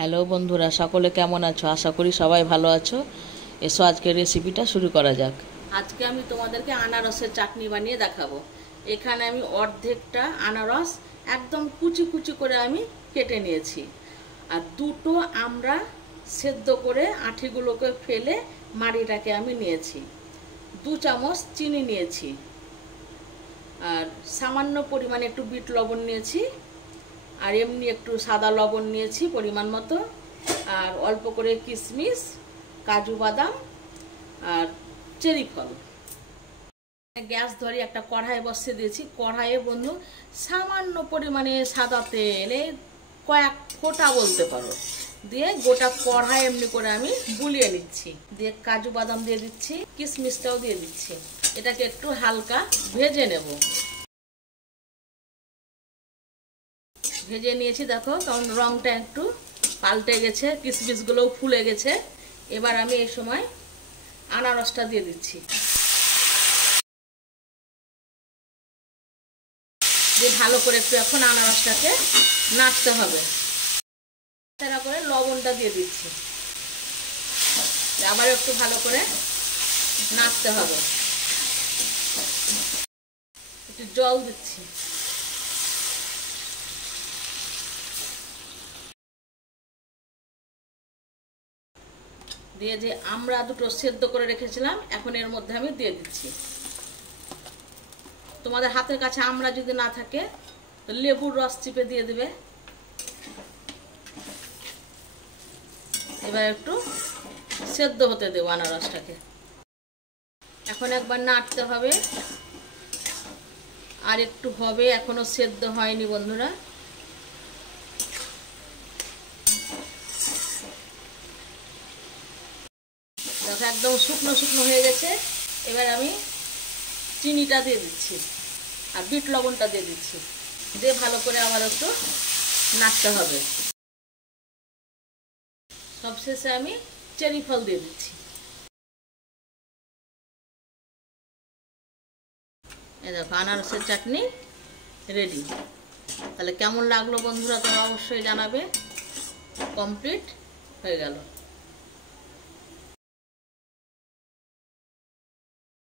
Hello বন্ধুরা, সকলে কেমন আছো? আশা করি সবাই ভালো আছো। এসো আজকের রেসিপিটা শুরু করা যাক। আজকে আমি তোমাদেরকে আনারসের চাটনি বানিয়ে দেখাবো। এখানে আমি অর্ধেকটা আনারস একদম কুচি কুচি করে আমি কেটে নিয়েছি, আর দুটো আমরা সেদ্ধ করে আঁঠিগুলোকে ফেলে মাড়িটাকে আমি নিয়েছি। 2 চামচ চিনি নিয়েছি, আর সামান্য পরিমাণে একটু বিট লবণ নিয়েছি, আর এমনি একটু সাদা লবণ নিয়েছি পরিমাণ মতো, আর অল্প করে কিশমিশ, কাজু বাদাম আর চেরি ফল। গ্যাস ধরে একটা কড়াই বসিয়ে দিয়েছি। কড়াইয়ে বন্ধু সামান্য পরিমাণে সাদা তেল, কয়েক ফোঁটা বলতে পারো, দিয়ে গোটা কড়াই এমনি করে আমি বুলিয়ে নিচ্ছি। দিয়ে কাজু বাদাম দিয়ে দিচ্ছি, কিশমিশটাও দিয়ে দিচ্ছি। এটাকে একটু হালকা ভেজে নেব। ভেজে নিয়েছি, দেখো তখন রংটা একটু পাল্টে গেছে, কিশমিশগুলোও ফুলে গেছে। এবার আমি এই সময় আনারসটা দিয়ে দিচ্ছি, দিয়ে ভালো করে একটু এখন আনারসটাকে নাড়তে হবে। তারা করে লবণটা দিয়ে দিচ্ছি, আবার একটু ভালো করে নাড়তে হবে। একটু জল দিচ্ছি, দিয়ে যে আমরা দুটো সেদ্ধ করে রেখেছিলাম এখন এর মধ্যে আমি দিয়ে দিচ্ছি। তোমাদের হাতের কাছে আমরা যদি না থাকে তো লেবুর রস চিপে দিয়ে দেবে। এবার একটু সেদ্ধ হতে দেব আনারসটাকে। এখন একবার নাড়তে হবে, আর একটু হবে, এখনো সেদ্ধ হয়নি বন্ধুরা। দেখো একদম শুকনো শুকনো হয়ে গেছে। এবার আমি চিনিটা দিয়ে দিচ্ছি আর বিট লবণটা দিয়ে দিচ্ছি, দিয়ে ভালো করে আবার একটু নাড়তে হবে। সবশেষে আমি চেরি ফল দিয়ে দিচ্ছি। এই দেখো আনারসের চাটনি রেডি। তাহলে কেমন লাগলো বন্ধুরা তোমরা অবশ্যই জানাবে। কমপ্লিট হয়ে গেল।